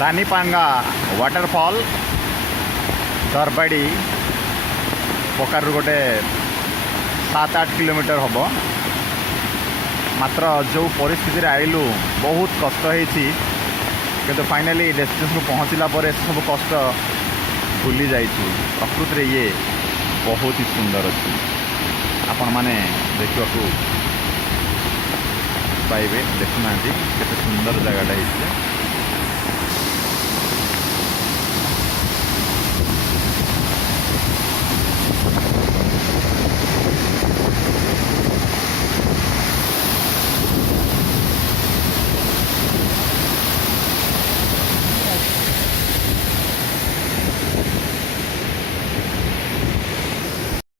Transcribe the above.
रानीपांगा waterfall दरबाड़ी पकार गोटे 7-8 kilometre हम मात्र जो परिस्थिति आइलु बहुत कष्ट होती किंतु फाइनाली डेस्टिनेशन को पहुँचला पर सब कष्ट भूली जाइए। प्रकृति ये बहुत ही सुंदर अच्छी आपण मैंने देखा पाइबे देखुना केते सुंदर जगह है।